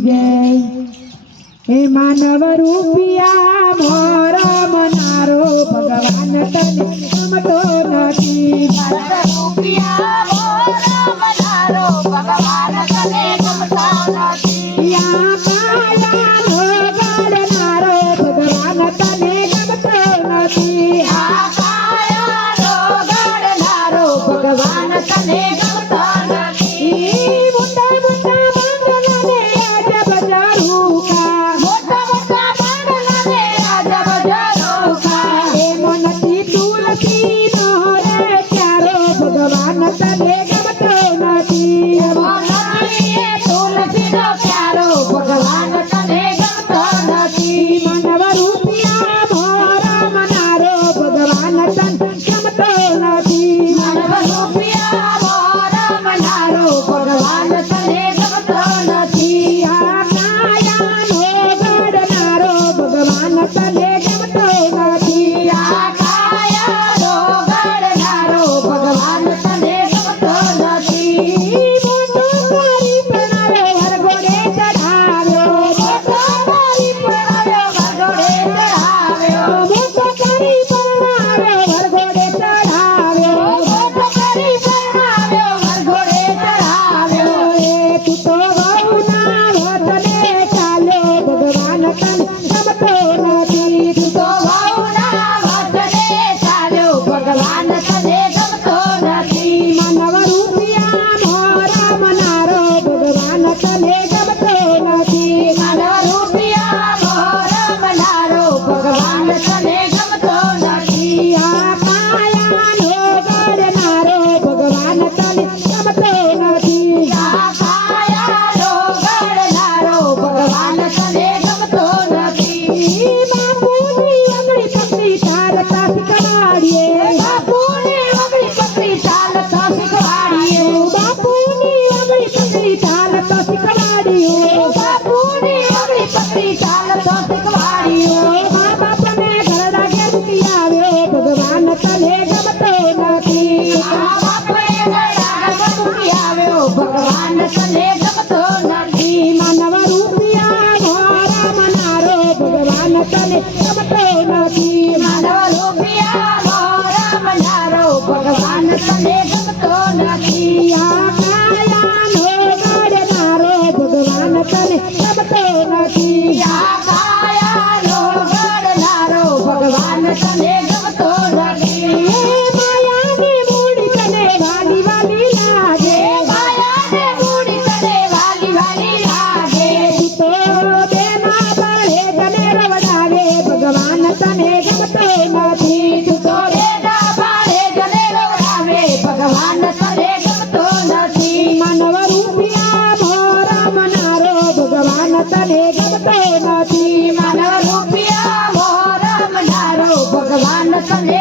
જય. હે માનવ રૂપિયા મોર મનારો ભગવાન તને. A nossa matou. ભગવાન તને સમતો નથી. તને ગમતો નથી. મારા રૂપિયા મોરમ નારો ભગવાન તને